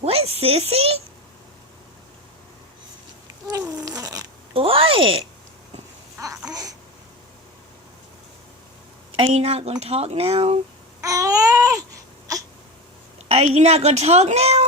What, sissy? What? Are you not gonna talk now? Are you not gonna talk now?